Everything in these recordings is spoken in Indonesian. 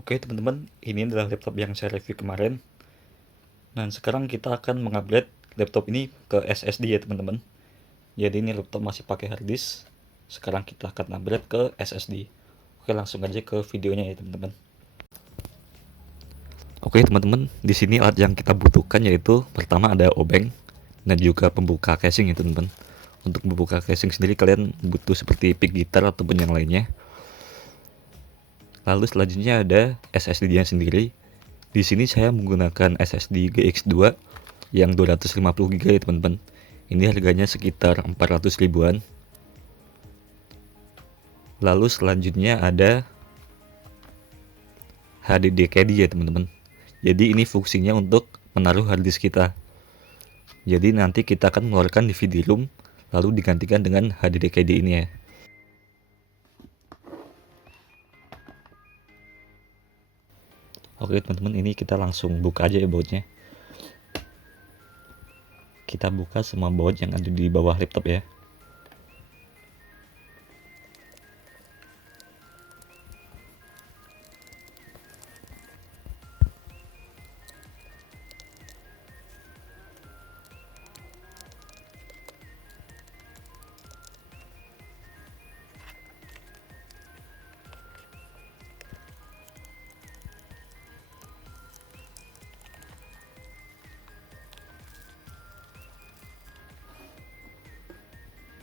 Oke teman-teman, ini adalah laptop yang saya review kemarin. Dan sekarang kita akan mengupgrade laptop ini ke SSD ya teman-teman. Jadi ini laptop masih pakai hard disk. Sekarang kita akan upgrade ke SSD. Oke, langsung aja ke videonya ya teman-teman. Oke teman-teman, di sini alat yang kita butuhkan yaitu pertama ada obeng dan juga pembuka casing ya teman-teman. Untuk membuka casing sendiri kalian butuh seperti pick gitar ataupun yang lainnya. Lalu selanjutnya ada SSD-nya sendiri. Di sini saya menggunakan SSD GX2 yang 250 GB ya teman-teman. Ini harganya sekitar 400 ribuan. Lalu selanjutnya ada HDD carry ya teman-teman. Jadi ini fungsinya untuk menaruh hard disk kita. Jadi nanti kita akan mengeluarkan DVD-ROM lalu digantikan dengan HDD carry ini ya. Oke teman-teman, ini kita langsung buka aja ya bautnya. Kita buka semua baut yang ada di bawah laptop ya.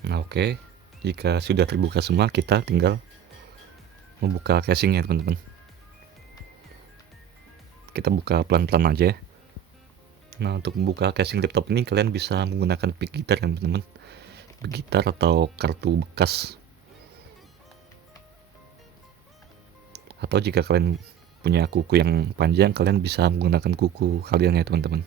Nah oke, jika sudah terbuka semua kita tinggal membuka casingnya teman-teman. Kita buka pelan-pelan aja. Nah untuk membuka casing laptop ini kalian bisa menggunakan pick gitar ya teman-teman. Pick gitar atau kartu bekas. Atau jika kalian punya kuku yang panjang, kalian bisa menggunakan kuku kalian ya teman-teman.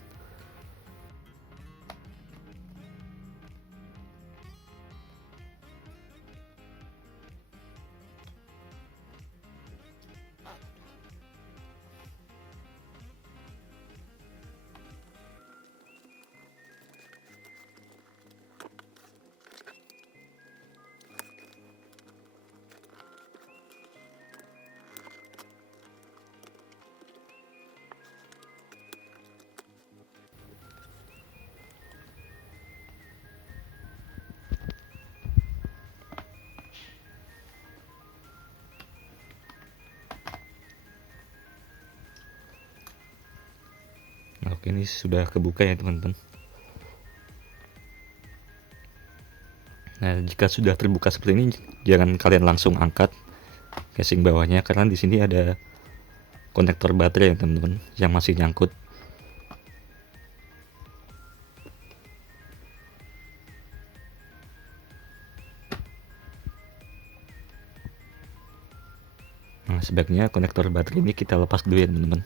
Nah, oke, ini sudah kebuka ya teman-teman. Nah, jika sudah terbuka seperti ini, jangan kalian langsung angkat casing bawahnya karena di sini ada konektor baterai ya teman-teman yang masih nyangkut. Nah, sebaiknya konektor baterai ini kita lepas dulu ya teman-teman.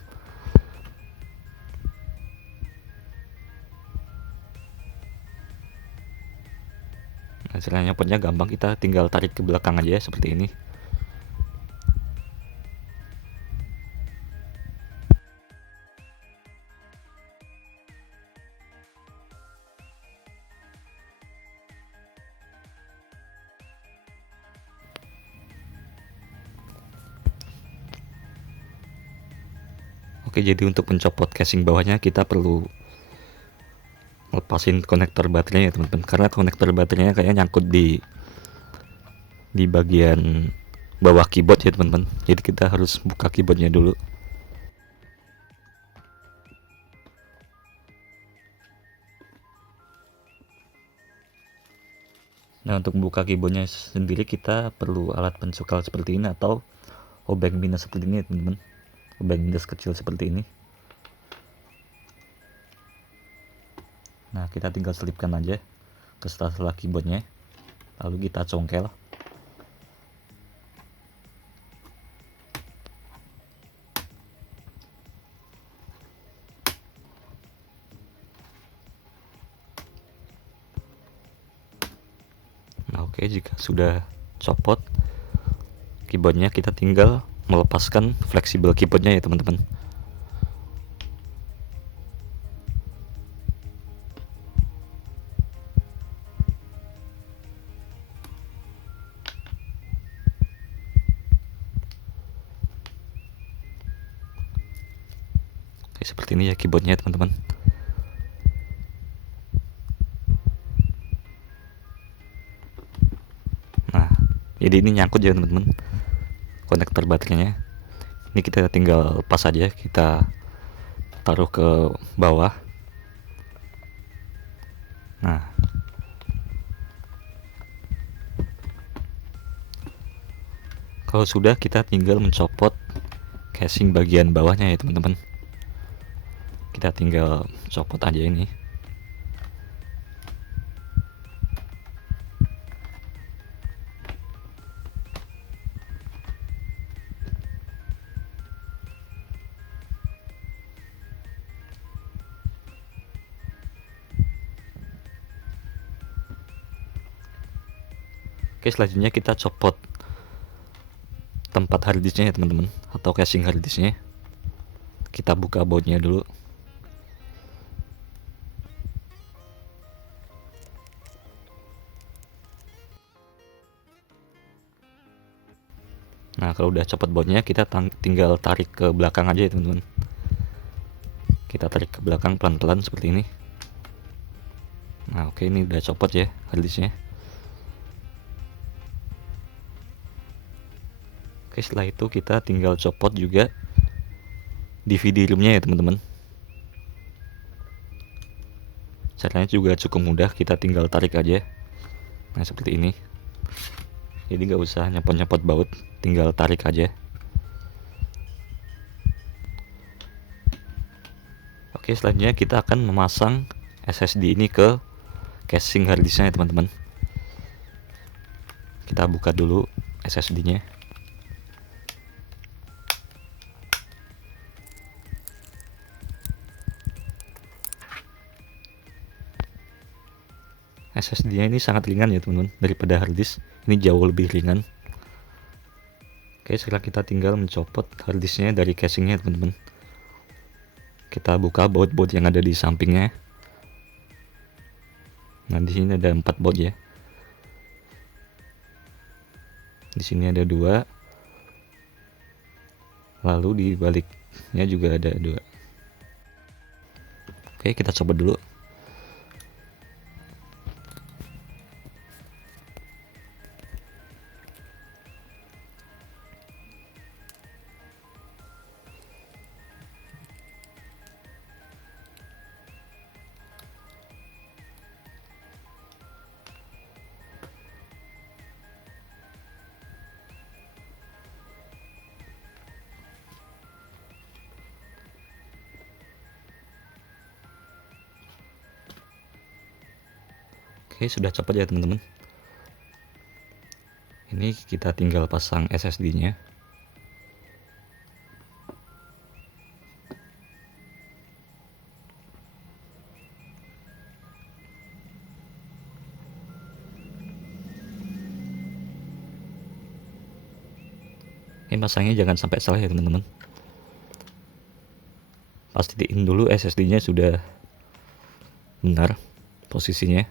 Nah, caranya nyopotnya gampang, kita tinggal tarik ke belakang aja seperti ini. Oke, jadi untuk mencopot casing bawahnya kita perlu lepasin konektor baterainya ya teman-teman, karena konektor baterainya kayaknya nyangkut di bagian bawah keyboard ya teman-teman. Jadi kita harus buka keyboardnya dulu. Nah untuk membuka keyboardnya sendiri kita perlu alat pencokal seperti ini atau obeng minus seperti ini ya teman-teman. Obeng minus kecil seperti ini. Nah kita tinggal selipkan aja ke sela-sela keyboardnya, lalu kita congkel. Nah oke, jika sudah copot keyboardnya, kita tinggal melepaskan fleksibel keyboardnya ya teman-teman. seperti ini ya keyboardnya teman-teman. Nah, jadi ini nyangkut ya teman-teman, konektor baterainya. Ini kita tinggal pas aja, kita taruh ke bawah. Nah, kalau sudah, kita tinggal mencopot casing bagian bawahnya ya teman-teman. Kita tinggal copot aja ini. Oke, selanjutnya kita copot tempat harddisknya ya teman-teman, atau casing harddisknya. Kita buka bautnya dulu. Nah, kalau udah copot bautnya, kita tinggal tarik ke belakang aja ya teman-teman. Kita tarik ke belakang pelan-pelan seperti ini. Nah, oke, ini udah copot ya harddisknya. Oke, setelah itu kita tinggal copot juga DVD roomnya ya teman-teman. Caranya juga cukup mudah, kita tinggal tarik aja. Nah, seperti ini. Jadi nggak usah nyopot-nyopot baut, tinggal tarik aja. Oke, selanjutnya kita akan memasang SSD ini ke casing harddisknya ya teman-teman. Kita buka dulu SSD-nya. SSD-nya ini sangat ringan ya teman-teman, daripada harddisk. Ini jauh lebih ringan. Oke, sekarang kita tinggal mencopot harddisknya dari casingnya teman-teman. Kita buka baut-baut yang ada di sampingnya. Nah, di sini ada 4 baut ya. Di sini ada 2. Lalu di baliknya juga ada 2. Oke, kita coba dulu. Oke, sudah copot ya teman-teman. Ini kita tinggal pasang SSD-nya. Ini pasangnya jangan sampai salah ya teman-teman. Pastiin dulu SSD-nya sudah benar posisinya.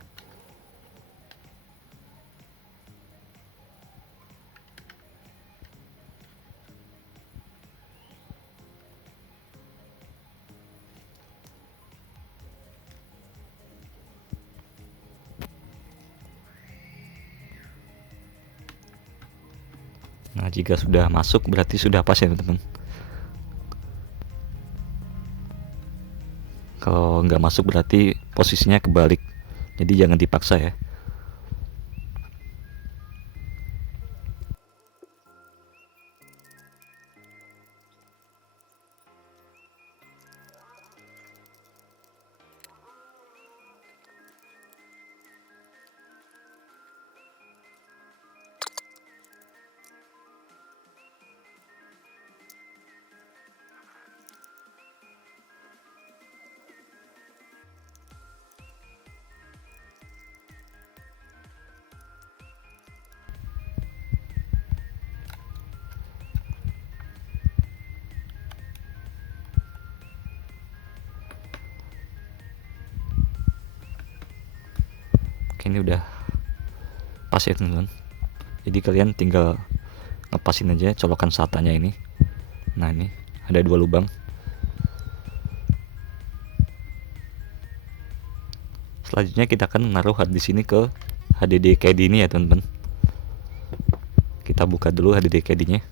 Nah, jika sudah masuk berarti sudah pas ya teman-teman. Kalau nggak masuk berarti posisinya kebalik. Jadi jangan dipaksa ya. Oke, ini udah pas ya teman-teman. Jadi kalian tinggal ngepasin aja colokan SATA-nya ini. Nah, ini ada 2 lubang. Selanjutnya kita akan menaruh harddisk ini ke HDD KD ini ya teman-teman. Kita buka dulu HDD KD nya.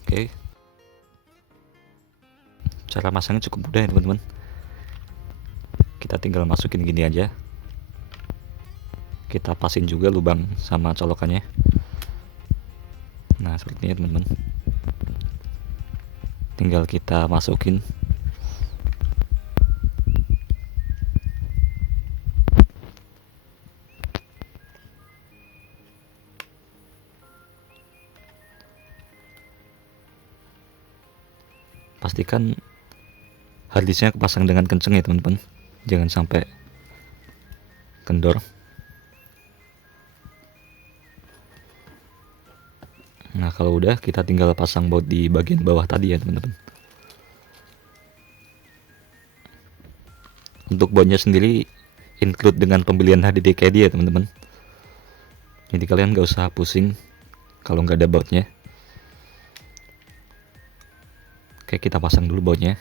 Oke, cara masangnya cukup mudah ya teman-teman. Kita tinggal masukin gini aja. Kita pasin juga lubang sama colokannya. Nah seperti ini teman-teman. Tinggal kita masukin. Pastikan harddisknya kepasang dengan kenceng ya teman-teman, jangan sampai kendor. Nah kalau udah, kita tinggal pasang baut di bagian bawah tadi ya teman-teman. Untuk bautnya sendiri include dengan pembelian HDD KD ya teman-teman, jadi kalian gak usah pusing kalau nggak ada bautnya. Oke, kita pasang dulu bautnya.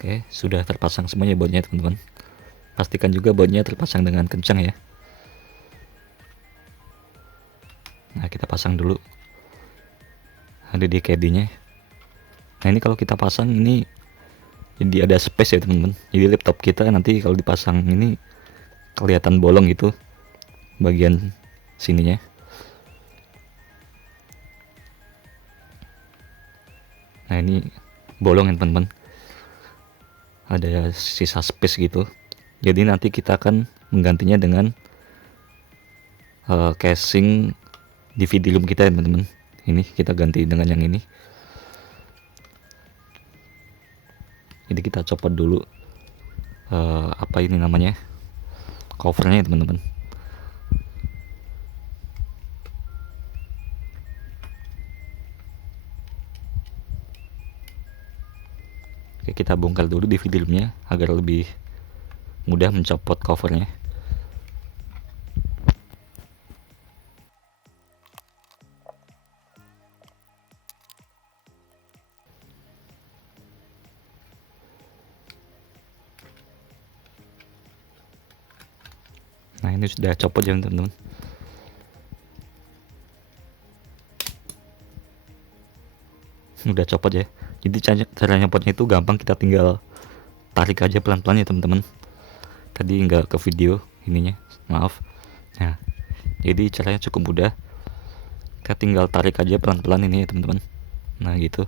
Oke, sudah terpasang semuanya bautnya teman-teman. Pastikan juga bautnya terpasang dengan kencang ya. Nah kita pasang dulu HDD KD-nya. Nah ini kalau kita pasang ini jadi ada space ya teman-teman. Jadi laptop kita nanti kalau dipasang ini kelihatan bolong gitu bagian sininya. Nah ini bolong ya teman-teman, ada sisa space gitu. Jadi nanti kita akan menggantinya dengan casing DVD room kita ya teman-teman. Ini kita ganti dengan yang ini. Jadi kita copot dulu apa ini namanya, covernya ya teman-teman. Oke, kita bongkar dulu DVD roomnya agar lebih mudah mencopot covernya. Nah ini sudah copot ya teman-teman. Udah copot ya. Jadi cara nyopotnya itu gampang, kita tinggal tarik aja pelan-pelan ya teman-teman. Tadi nggak ke video ininya, maaf. Nah jadi caranya cukup mudah, kita tinggal tarik aja pelan-pelan ini ya teman-teman. Nah gitu.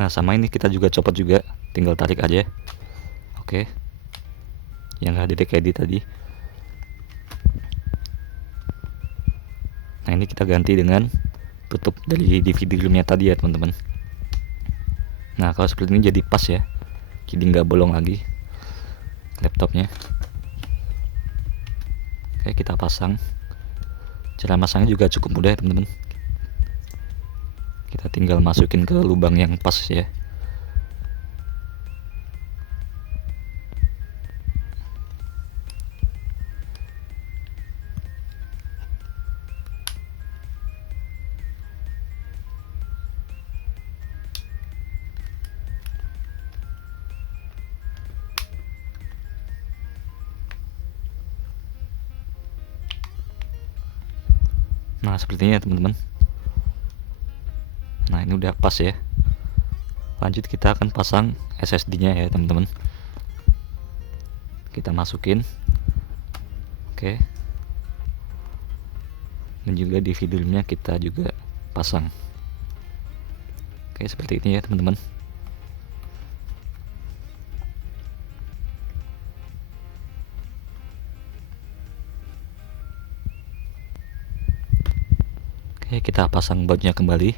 Nah sama ini kita juga copot juga, tinggal tarik aja. Oke, yang HDD KD tadi. Nah ini kita ganti dengan tutup dari DVD roomnya tadi ya teman-teman. Nah kalau seperti ini jadi pas ya, jadi nggak bolong lagi laptopnya. Oke, kita pasang. Cara masangnya juga cukup mudah ya teman-teman. Kita tinggal masukin ke lubang yang pas ya. Nah sepertinya teman-teman. Nah ini udah pas ya. Lanjut kita akan pasang SSD-nya ya teman-teman. Kita masukin. Oke. Dan juga di videonya kita juga pasang. Oke, seperti ini ya teman-teman. Oke, kita pasang bautnya kembali.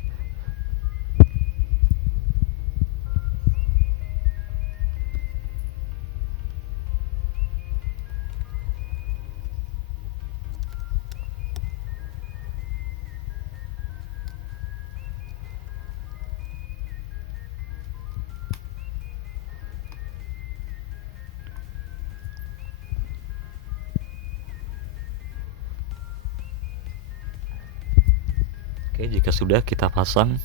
Oke, jika sudah, kita pasang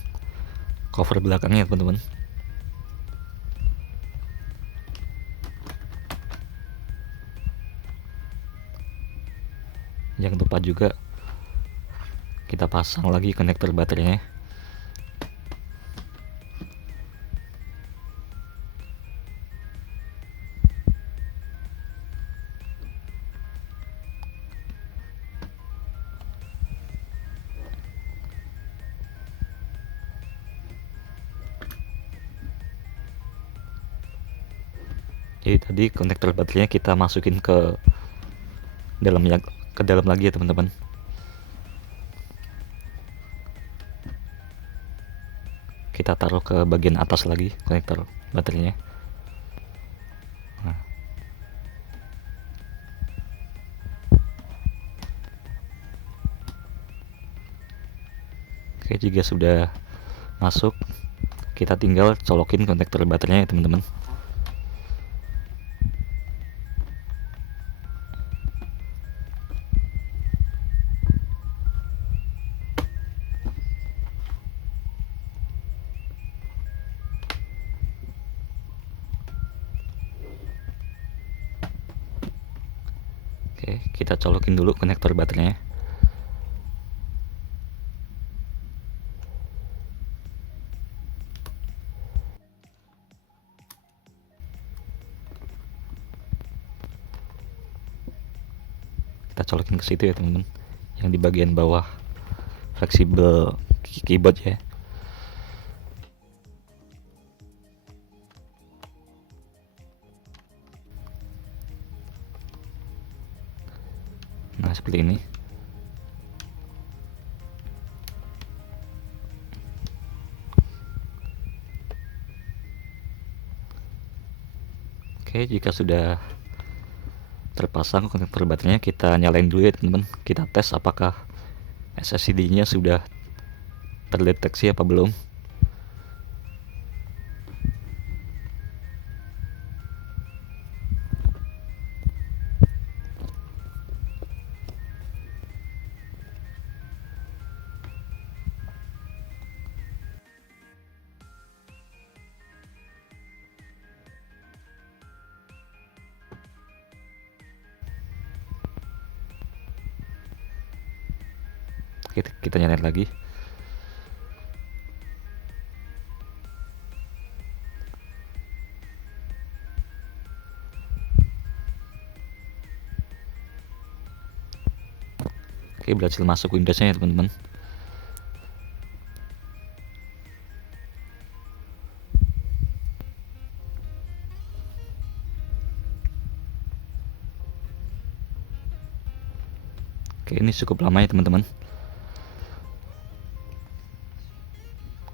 cover belakangnya teman-teman. Jangan lupa juga kita pasang lagi konektor baterainya. Jadi tadi konektor baterainya kita masukin ke dalam lagi ya teman-teman. Kita taruh ke bagian atas lagi konektor baterainya. Nah. Oke, jika sudah masuk, kita tinggal colokin konektor baterainya ya teman-teman. Oke, kita colokin dulu konektor baterainya. Kita colokin ke situ ya teman-teman, yang di bagian bawah fleksibel keyboard ya. Nah, seperti ini. Oke, jika sudah terpasang konektor baterainya, kita nyalain dulu ya teman-teman. Kita tes apakah SSD-nya sudah terdeteksi apa belum. Kita nyalain lagi. Oke, berhasil masuk Windowsnya ya teman-teman. Oke, ini cukup lama ya teman-teman,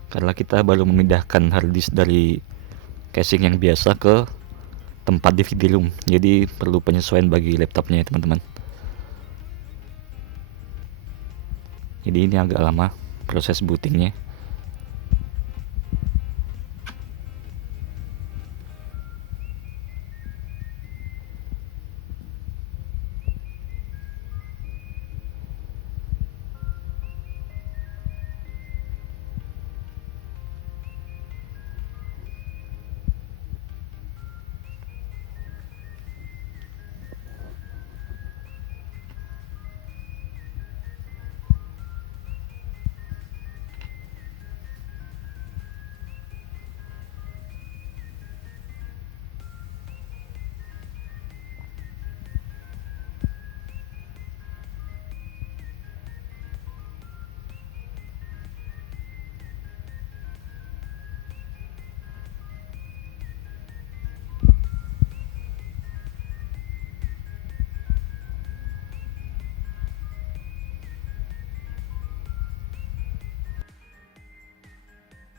karena kita baru memindahkan harddisk dari casing yang biasa ke tempat DVD room, jadi perlu penyesuaian bagi laptopnya ya teman-teman. Jadi ini agak lama proses bootingnya.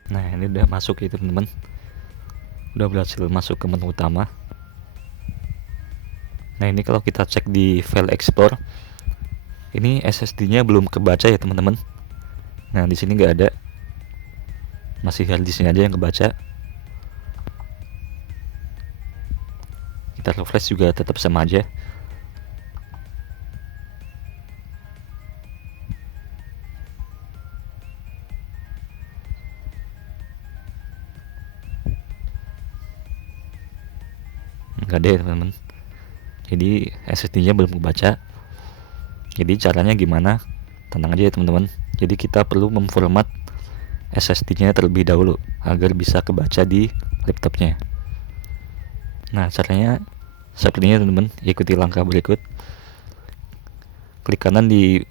Nah, ini udah masuk ya teman-teman, udah berhasil masuk ke menu utama. Nah, ini kalau kita cek di file explorer, ini SSD-nya belum kebaca ya teman-teman. Nah, di sini nggak ada, masih harddisknya aja yang kebaca. Kita refresh juga tetap sama aja. Udah deh teman-teman. Jadi SSD-nya belum kebaca. Jadi caranya gimana? Tenang aja ya teman-teman. Jadi kita perlu memformat SSD-nya terlebih dahulu agar bisa kebaca di laptopnya. Nah, caranya sepertinya teman-teman, ikuti langkah berikut. Klik kanan di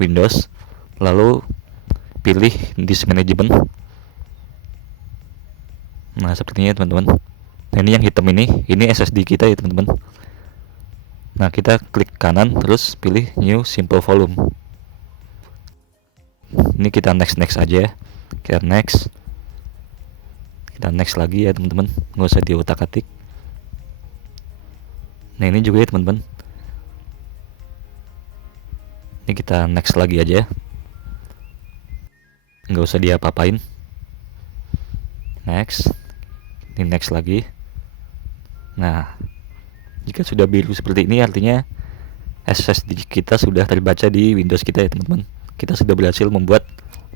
Windows, lalu pilih Disk Management. Nah, sepertinya teman-teman. Nah, ini yang hitam ini SSD kita ya teman-teman. Nah, kita klik kanan terus pilih New Simple Volume. Ini kita next aja. Kita next lagi ya teman-teman, nggak usah diutak-atik. Nah, ini juga ya teman-teman. Ini kita next lagi aja, nggak usah diapa-apain. Next, ini next lagi. Nah, jika sudah biru seperti ini artinya SSD kita sudah terbaca di Windows kita ya teman-teman. Kita sudah berhasil membuat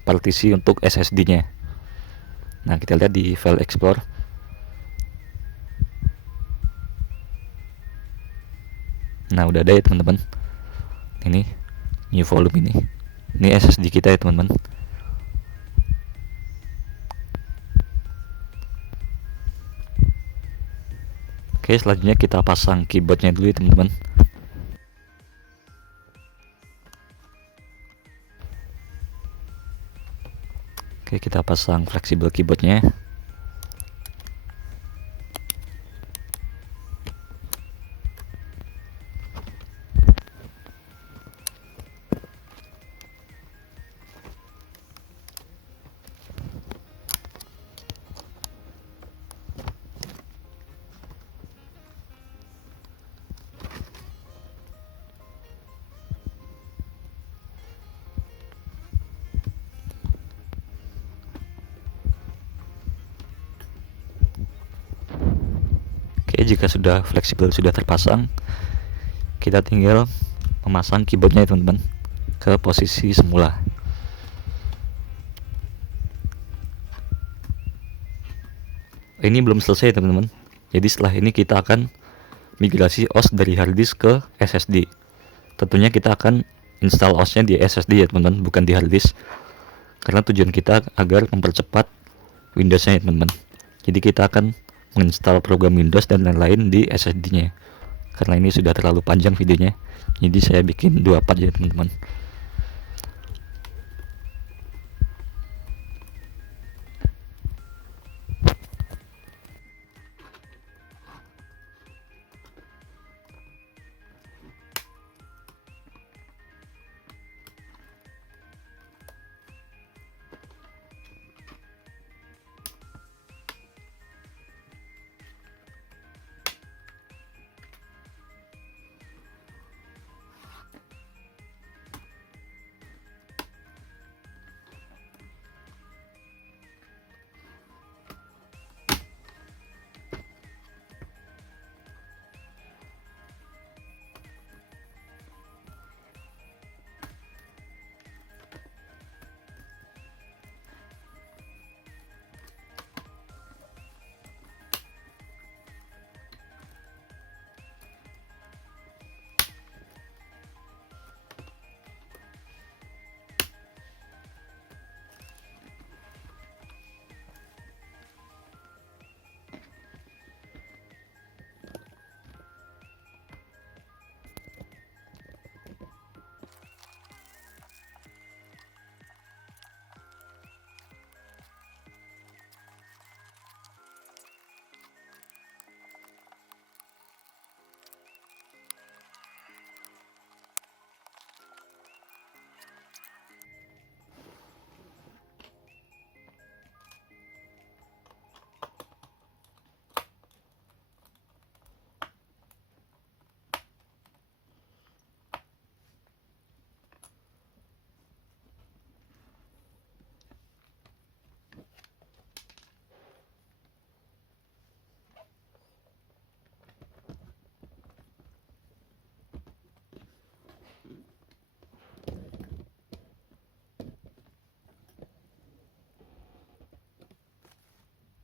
partisi untuk SSD-nya. Nah, kita lihat di File Explorer. Nah, udah ada ya teman-teman. Ini new volume ini SSD kita ya teman-teman. Oke, selanjutnya kita pasang keyboardnya dulu ya teman-teman. Oke, kita pasang fleksibel keyboardnya. Oke, jika sudah fleksibel sudah terpasang, kita tinggal memasang keyboardnya teman-teman ke posisi semula. Ini belum selesai teman-teman. Jadi setelah ini kita akan migrasi OS dari hard disk ke SSD. Tentunya kita akan install OS-nya di SSD ya teman-teman, bukan di hard disk. Karena tujuan kita agar mempercepat Windows-nya ya teman-teman. Jadi kita akan menginstal program Windows dan lain-lain di SSD-nya. Karena ini sudah terlalu panjang videonya, jadi saya bikin 2 part ya teman-teman.